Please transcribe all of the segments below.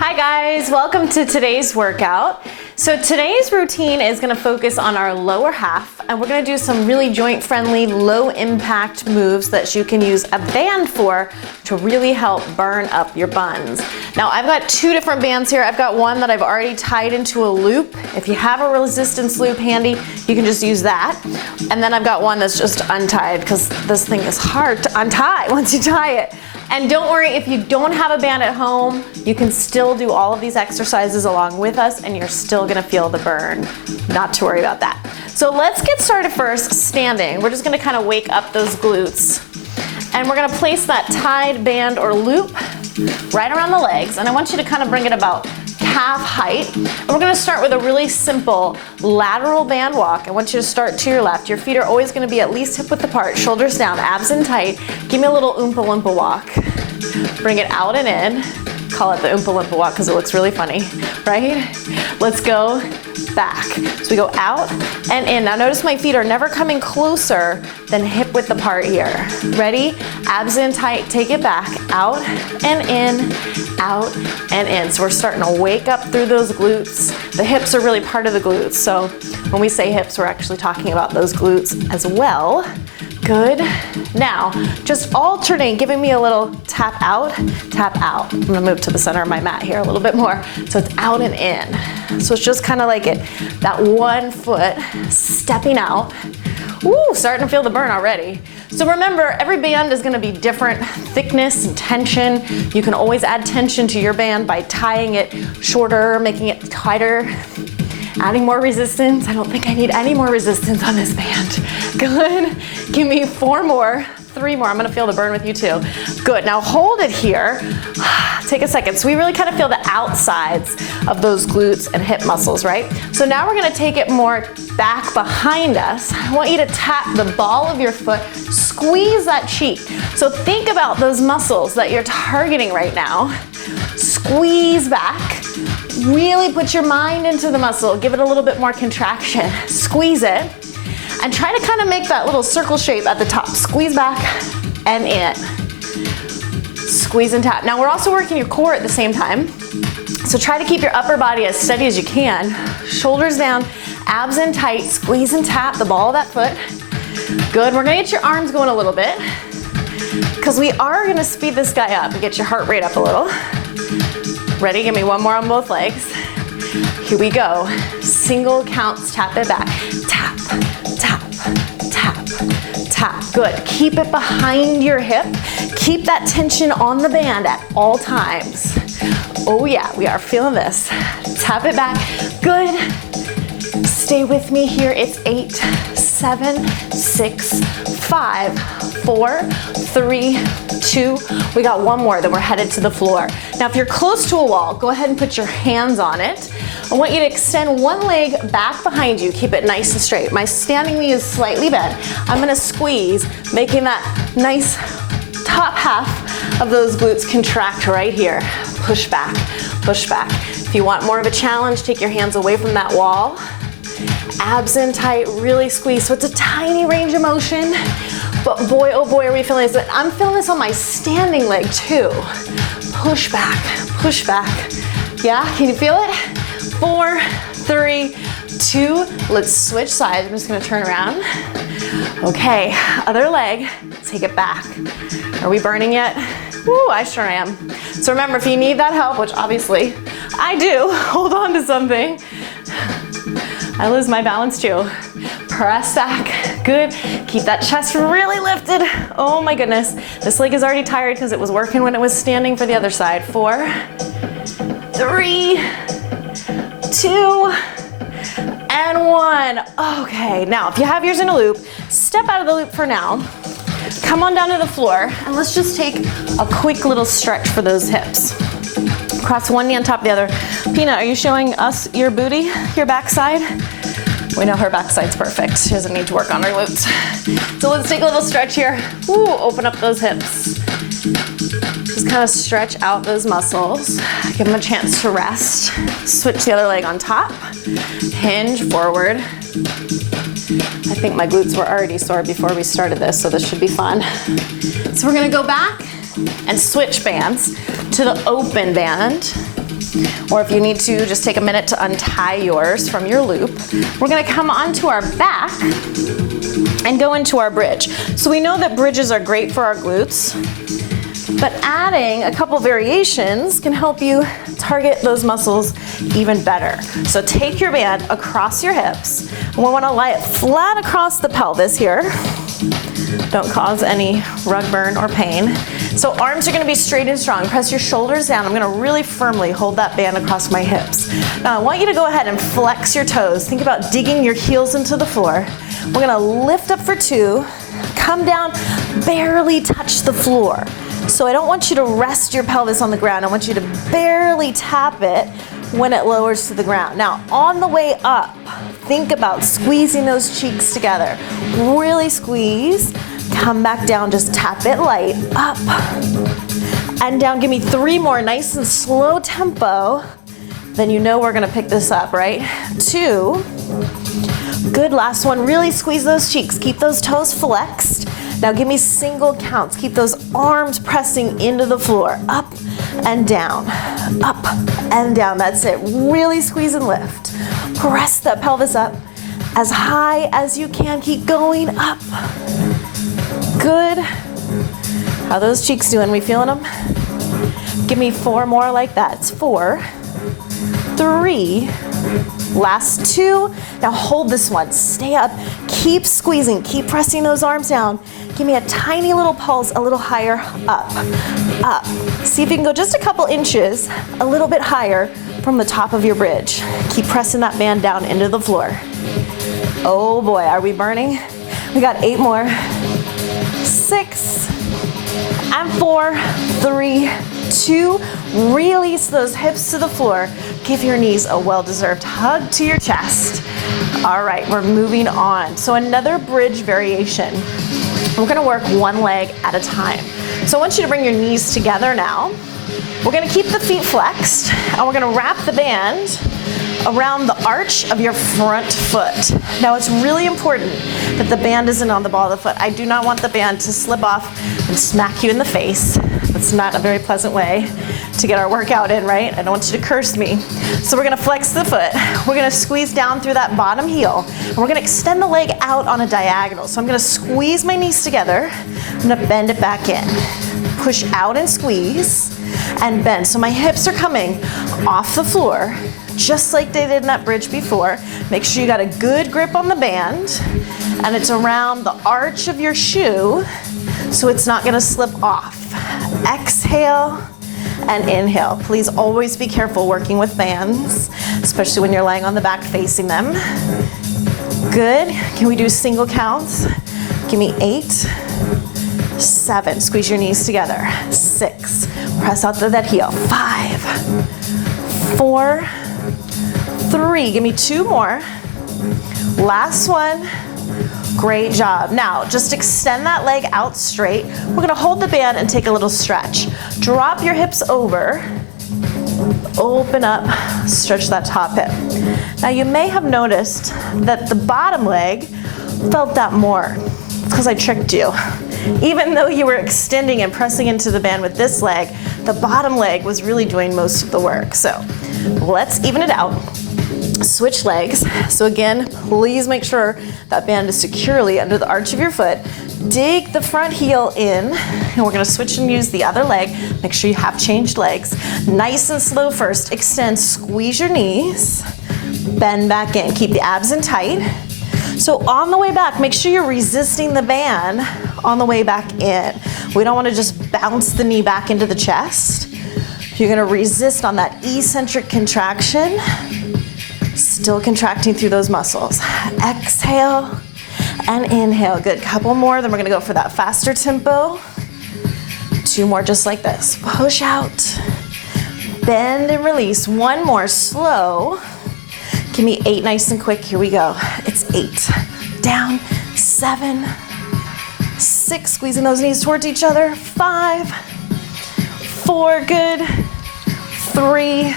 Hi guys, welcome to today's workout. So today's routine is going to focus on our lower half, and we're going to do some really joint friendly, low impact moves that you can use a band for to really help burn up your buns. Now I've got two different bands here. I've got one that I've already tied into a loop. If you have a resistance loop handy, you can just use that. And then I've got one that's just untied because this thing is hard to untie once you tie it. And don't worry, if you don't have a band at home, you can still do all of these exercises along with us and you're still gonna feel the burn. Not to worry about that. So let's get started first standing. We're just gonna kind of wake up those glutes. And we're gonna place that tied band or loop right around the legs. And I want you to kind of bring it about calf height. And we're gonna start with a really simple lateral band walk. I want you to start to your left. Your feet are always gonna be at least hip width apart, shoulders down, abs in tight. Give me a little Oompa Loompa walk. Bring it out and in. Call it the Oompa Loompa walk because it looks really funny, right? Let's go back. So we go out and in. Now notice my feet are never coming closer than hip width apart here. Ready? Abs in tight, take it back. Out and in, out and in. So we're starting to wake up through those glutes. The hips are really part of the glutes. So when we say hips, we're actually talking about those glutes as well. Good. Now, just alternate, giving me a little tap out, tap out. I'm gonna move to the center of my mat here a little bit more. So it's out and in. So it's just kind of like that 1 foot stepping out. Ooh, starting to feel the burn already. So remember, every band is gonna be different thickness and tension. You can always add tension to your band by tying it shorter, making it tighter. Adding more resistance. I don't think I need any more resistance on this band. Good. Give me 4 more, 3 more. I'm gonna feel the burn with you too. Good. Now hold it here. Take a second. So we really kind of feel the outsides of those glutes and hip muscles, right? So now we're gonna take it more back behind us. I want you to tap the ball of your foot, squeeze that cheek. So think about those muscles that you're targeting right now. Squeeze back. Really put your mind into the muscle. Give it a little bit more contraction. Squeeze it. And try to kind of make that little circle shape at the top. Squeeze back and in. Squeeze and tap. Now we're also working your core at the same time. So try to keep your upper body as steady as you can. Shoulders down, abs in tight. Squeeze and tap the ball of that foot. Good. We're gonna get your arms going a little bit because we are gonna speed this guy up and get your heart rate up a little. Ready? Give me 1 more on both legs. Here we go. Single counts, tap it back. Tap, tap, tap, tap. Good. Keep it behind your hip. Keep that tension on the band at all times. Oh yeah, we are feeling this. Tap it back. Good. Stay with me here. It's 8, 7, 6, 5, 4, 3, 2. We got 1 more, then we're headed to the floor. Now if you're close to a wall, go ahead and put your hands on it. I want you to extend 1 leg back behind you. Keep it nice and straight. My standing knee is slightly bent. I'm gonna squeeze, making that nice top half of those glutes contract right here. Push back, push back. If you want more of a challenge, take your hands away from that wall. Abs in tight, really squeeze. So it's a tiny range of motion, but boy, oh boy, are we feeling this. I'm feeling this on my standing leg too. Push back, push back. Yeah, can you feel it? 4, 3, 2, let's switch sides. I'm just gonna turn around. Okay, other leg, take it back. Are we burning yet? Woo, I sure am. So remember, if you need that help, which obviously I do, hold on to something. I lose my balance too. Press back, good. Keep that chest really lifted. Oh my goodness. This leg is already tired because it was working when it was standing for the other side. 4, 3, 2, and 1. Okay, now if you have yours in a loop, step out of the loop for now. Come on down to the floor and let's just take a quick little stretch for those hips. Cross 1 knee on top of the other. Peanut, are you showing us your booty, your backside? We know her backside's perfect. She doesn't need to work on her glutes. So let's take a little stretch here. Ooh, open up those hips. Just kind of stretch out those muscles. Give them a chance to rest. Switch the other leg on top. Hinge forward. I think my glutes were already sore before we started this, so this should be fun. So we're gonna go back and switch bands to the open band. Or if you need to, just take a minute to untie yours from your loop. We're gonna come onto our back and go into our bridge. So we know that bridges are great for our glutes, but adding a couple variations can help you target those muscles even better. So take your band across your hips, and we wanna lie it flat across the pelvis here. Don't cause any rug burn or pain. So arms are gonna be straight and strong. Press your shoulders down. I'm gonna really firmly hold that band across my hips. Now I want you to go ahead and flex your toes. Think about digging your heels into the floor. We're gonna lift up for 2, come down, barely touch the floor. So I don't want you to rest your pelvis on the ground. I want you to barely tap it when it lowers to the ground. Now, on the way up, think about squeezing those cheeks together. Really squeeze, come back down, just tap it light, up and down. Give me 3 more, nice and slow tempo. Then you know we're gonna pick this up, right? 2, good, last one, really squeeze those cheeks. Keep those toes flexed. Now give me single counts. Keep those arms pressing into the floor. Up and down, up and down. That's it. Really squeeze and lift. Press that pelvis up as high as you can. Keep going up. Good. How are those cheeks doing? We feeling them? Give me 4 more like that. It's 4, 3, last 2. Now hold this one. Stay up. Keep squeezing. Keep pressing those arms down. Give me a tiny little pulse, a little higher, up, up. See if you can go just a couple inches, a little bit higher from the top of your bridge. Keep pressing that band down into the floor. Oh boy, are we burning? We got 8 more. 6 and 4, 3, 2. Release those hips to the floor. Give your knees a well-deserved hug to your chest. All right, we're moving on. So another bridge variation. We're gonna work one leg at a time. So I want you to bring your knees together now. We're gonna keep the feet flexed, and we're gonna wrap the band around the arch of your front foot. Now it's really important that the band isn't on the ball of the foot. I do not want the band to slip off and smack you in the face. That's not a very pleasant way to get our workout in, right? I don't want you to curse me. So we're gonna flex the foot. We're gonna squeeze down through that bottom heel. And we're gonna extend the leg out on a diagonal. So I'm gonna squeeze my knees together. I'm gonna bend it back in. Push out and squeeze and bend. So my hips are coming off the floor, just like they did in that bridge before. Make sure you got a good grip on the band, and it's around the arch of your shoe, so it's not gonna slip off. Exhale and inhale. Please always be careful working with bands, especially when you're lying on the back facing them. Good. Can we do single counts? Give me 8, 7. Squeeze your knees together. 6. Press out through that heel. 5, 4, 3. Give me 2 more. Last one. Great job. Now, just extend that leg out straight. We're gonna hold the band and take a little stretch. Drop your hips over. Open up, stretch that top hip. Now, you may have noticed that the bottom leg felt that more. It's because I tricked you. Even though you were extending and pressing into the band with this leg, the bottom leg was really doing most of the work. So, let's even it out. Switch legs. So again, please make sure that band is securely under the arch of your foot. Dig the front heel in, and we're gonna switch and use the other leg. Make sure you have changed legs. Nice and slow first. Extend, squeeze your knees, bend back in. Keep the abs in tight. So on the way back, make sure you're resisting the band on the way back in. We don't wanna just bounce the knee back into the chest. You're gonna resist on that eccentric contraction. Still contracting through those muscles. Exhale and inhale. Good. Couple more, then we're gonna go for that faster tempo. 2 more just like this. Push out, bend and release. 1 more, slow. Give me 8 nice and quick. Here we go. It's 8. Down, 7, 6. Squeezing those knees towards each other. 5, 4, good. 3,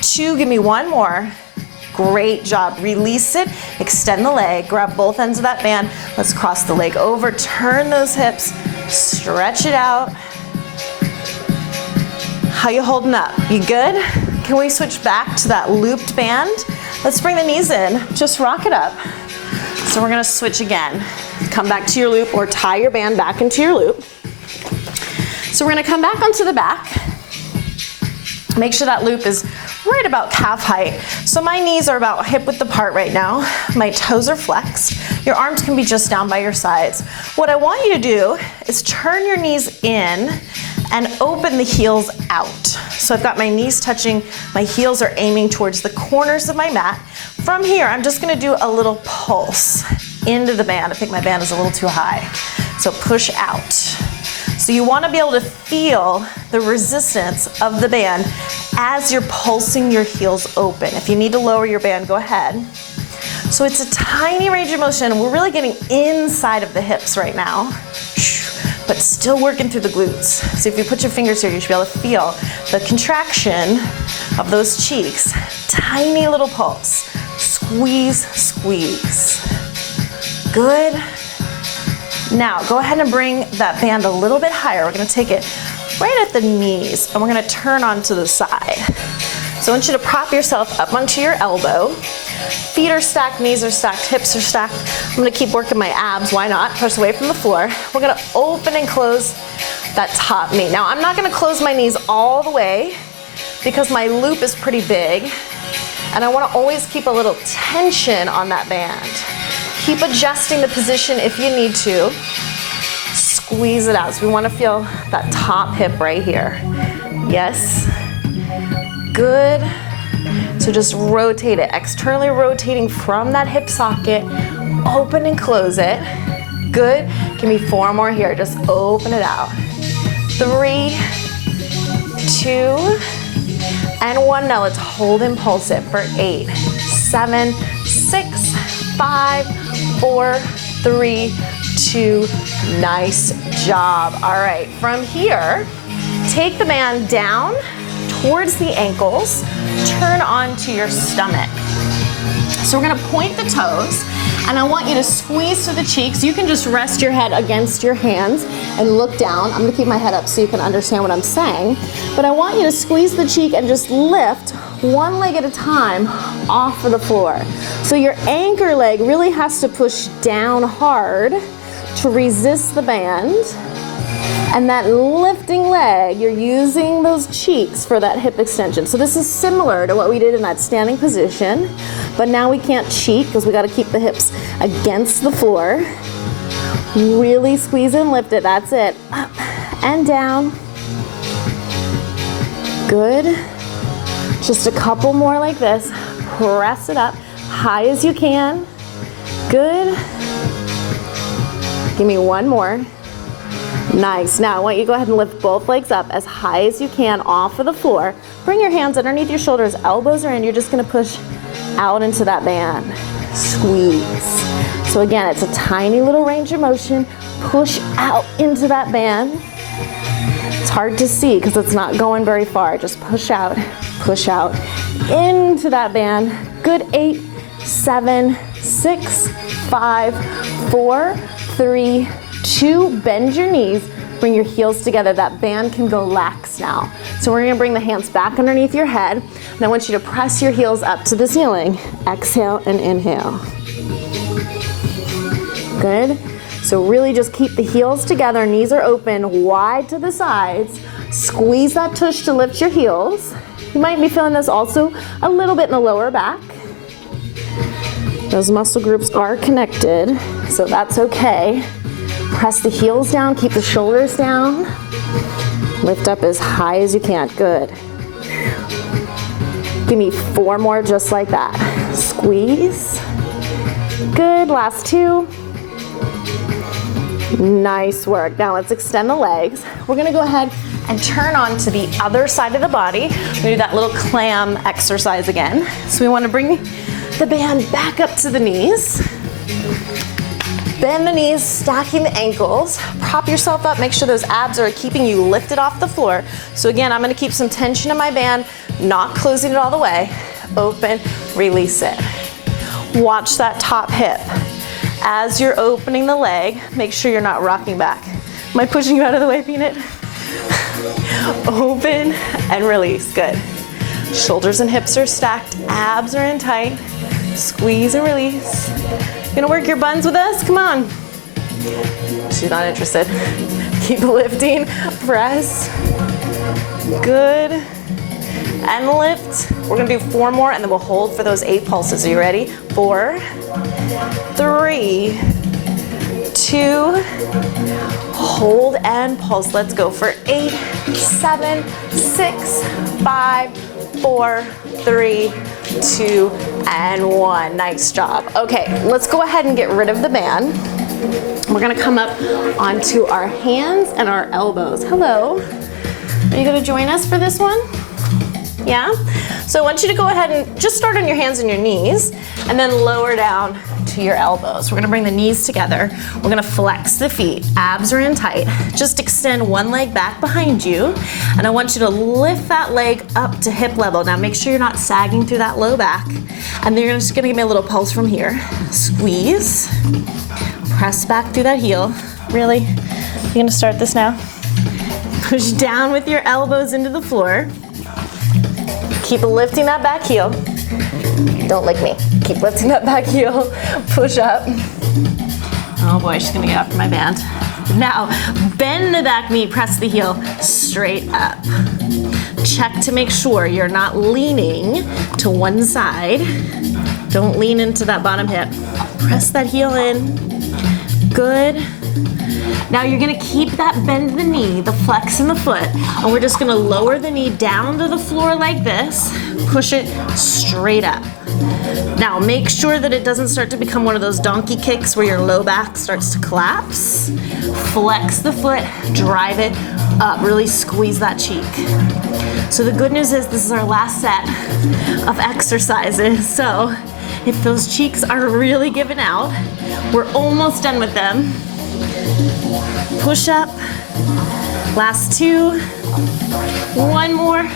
2, give me 1 more. Great job. Release it, extend the leg, grab both ends of that band. Let's cross the leg over, turn those hips, stretch it out. How you holding up? You good? Can we switch back to that looped band? Let's bring the knees in, just rock it up. So we're gonna switch again. Come back to your loop or tie your band back into your loop. So we're gonna come back onto the back. Make sure that loop is right about calf height. So my knees are about hip width apart right now. My toes are flexed. Your arms can be just down by your sides. What I want you to do is turn your knees in and open the heels out. So I've got my knees touching, my heels are aiming towards the corners of my mat. From here, I'm just gonna do a little pulse into the band. I think my band is a little too high. So push out. So you wanna be able to feel the resistance of the band as you're pulsing your heels open. If you need to lower your band, go ahead. So it's a tiny range of motion. We're really getting inside of the hips right now, but still working through the glutes. So if you put your fingers here, you should be able to feel the contraction of those cheeks. Tiny little pulse. Squeeze, squeeze. Good. Now, go ahead and bring that band a little bit higher. We're gonna take it right at the knees, and we're gonna turn onto the side. So I want you to prop yourself up onto your elbow. Feet are stacked, knees are stacked, hips are stacked. I'm gonna keep working my abs, why not? Press away from the floor. We're gonna open and close that top knee. Now, I'm not gonna close my knees all the way because my loop is pretty big, and I wanna always keep a little tension on that band. Keep adjusting the position if you need to. Squeeze it out. So we want to feel that top hip right here. Yes. Good. So just rotate it. Externally rotating from that hip socket. Open and close it. Good. Give me 4 more here. Just open it out. 3, 2, and 1. Now let's hold and pulse it for 8, 7, 6, 5, 4, 3, 2, nice job. All right, from here, take the band down towards the ankles, turn onto your stomach. So we're gonna point the toes, and I want you to squeeze through the cheeks. You can just rest your head against your hands and look down. I'm gonna keep my head up so you can understand what I'm saying. But I want you to squeeze the cheek and just lift one leg at a time off of the floor. So your anchor leg really has to push down hard to resist the band. And that lifting leg, you're using those cheeks for that hip extension. So this is similar to what we did in that standing position, but now we can't cheat because we got to keep the hips against the floor. Really squeeze and lift it. That's it. Up and down. Good. Just a couple more like this. Press it up high as you can. Good. Give me 1 more. Nice. Now I want you to go ahead and lift both legs up as high as you can off of the floor. Bring your hands underneath your shoulders, elbows are in. You're just going to push out into that band. Squeeze. So again, it's a tiny little range of motion. Push out into that band. It's hard to see because it's not going very far. Just push out into that band. Good. 8, 7, 6, 5, 4, 3, 2, bend your knees, bring your heels together. That band can go lax now. So we're gonna bring the hands back underneath your head, and I want you to press your heels up to the ceiling. Exhale and inhale. Good. So really just keep the heels together, knees are open, wide to the sides. Squeeze that tush to lift your heels. You might be feeling this also a little bit in the lower back. Those muscle groups are connected, so that's okay. Press the heels down, keep the shoulders down. Lift up as high as you can. Good. Give me 4 more just like that. Squeeze. Good. Last 2. Nice work. Now let's extend the legs. We're gonna go ahead and turn on to the other side of the body. We're gonna do that little clam exercise again. So we wanna bring the band back up to the knees. Bend the knees, stacking the ankles. Prop yourself up, make sure those abs are keeping you lifted off the floor. So again, I'm gonna keep some tension in my band, not closing it all the way. Open, release it. Watch that top hip. As you're opening the leg, make sure you're not rocking back. Am I pushing you out of the way, Peanut? Open and release, good. Shoulders and hips are stacked, abs are in tight. Squeeze and release. You gonna work your buns with us? Come on. She's not interested. Keep lifting, press. Good. And lift. We're gonna do 4 more and then we'll hold for those 8 pulses. Are you ready? 4, 3, 2, hold and pulse. Let's go for 8, 7, 6, 5, 4, 3, 2, and 1. Nice job. Okay, let's go ahead and get rid of the band. We're gonna come up onto our hands and our elbows. Hello. Are you gonna join us for this one? Yeah? So I want you to go ahead and just start on your hands and your knees and then lower down to your elbows. We're gonna bring the knees together. We're gonna flex the feet. Abs are in tight. Just extend one leg back behind you. And I want you to lift that leg up to hip level. Now make sure you're not sagging through that low back. And then you're just gonna give me a little pulse from here. Squeeze. Press back through that heel. Really? You're gonna start this now? Push down with your elbows into the floor. Keep lifting that back heel. Don't lick me. Keep lifting that back heel. Push up. Oh boy, she's gonna get after my band. Now, bend the back knee, press the heel straight up. Check to make sure you're not leaning to one side. Don't lean into that bottom hip. Press that heel in. Good. Now you're gonna keep that bend in the knee, the flex in the foot, and we're just gonna lower the knee down to the floor like this, push it straight up. Now make sure that it doesn't start to become one of those donkey kicks where your low back starts to collapse. Flex the foot, drive it up, really squeeze that cheek. So the good news is this is our last set of exercises, so if those cheeks are really giving out, we're almost done with them. Push up, last 2, 1 more.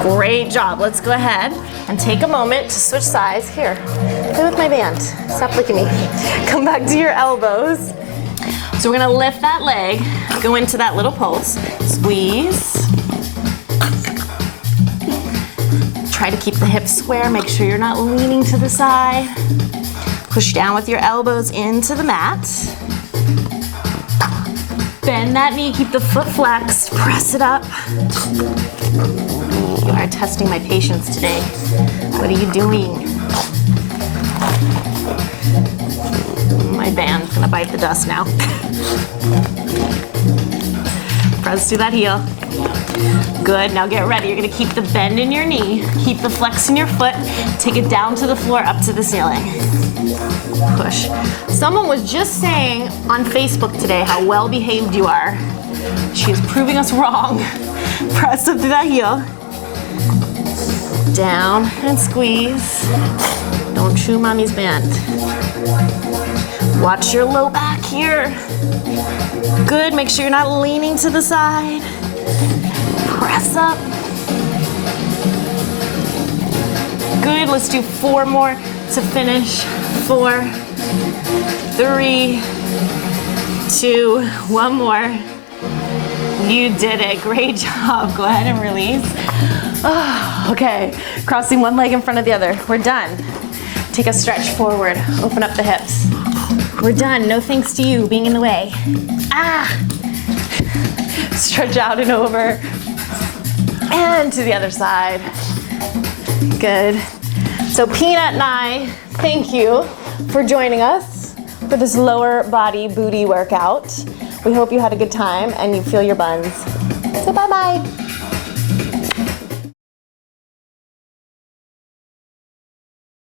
Great job. Let's go ahead and take a moment to switch sides. Here, play with my band. Stop licking me. Come back to your elbows. So we're gonna lift that leg, go into that little pulse, squeeze. Try to keep the hips square, make sure you're not leaning to the side. Push down with your elbows into the mat. Bend that knee, keep the foot flexed, press it up. You are testing my patience today. What are you doing? My band's gonna bite the dust now. Press through that heel. Good, now get ready. You're gonna keep the bend in your knee, keep the flex in your foot, take it down to the floor, up to the ceiling. Push. Someone was just saying on Facebook today how well behaved you are. She is proving us wrong. Press up through that heel. Down and squeeze. Don't chew mommy's band. Watch your low back here. Good, make sure you're not leaning to the side. Press up. Good, let's do 4 more to finish. 4, 3, 2, 1 more. You did it, great job. Go ahead and release. Oh, okay, crossing one leg in front of the other. We're done. Take a stretch forward, open up the hips. We're done, no thanks to you being in the way. Ah! Stretch out and over. And to the other side. Good. So Peanut and I, thank you for joining us for this lower body booty workout. We hope you had a good time and you feel your buns. So bye-bye.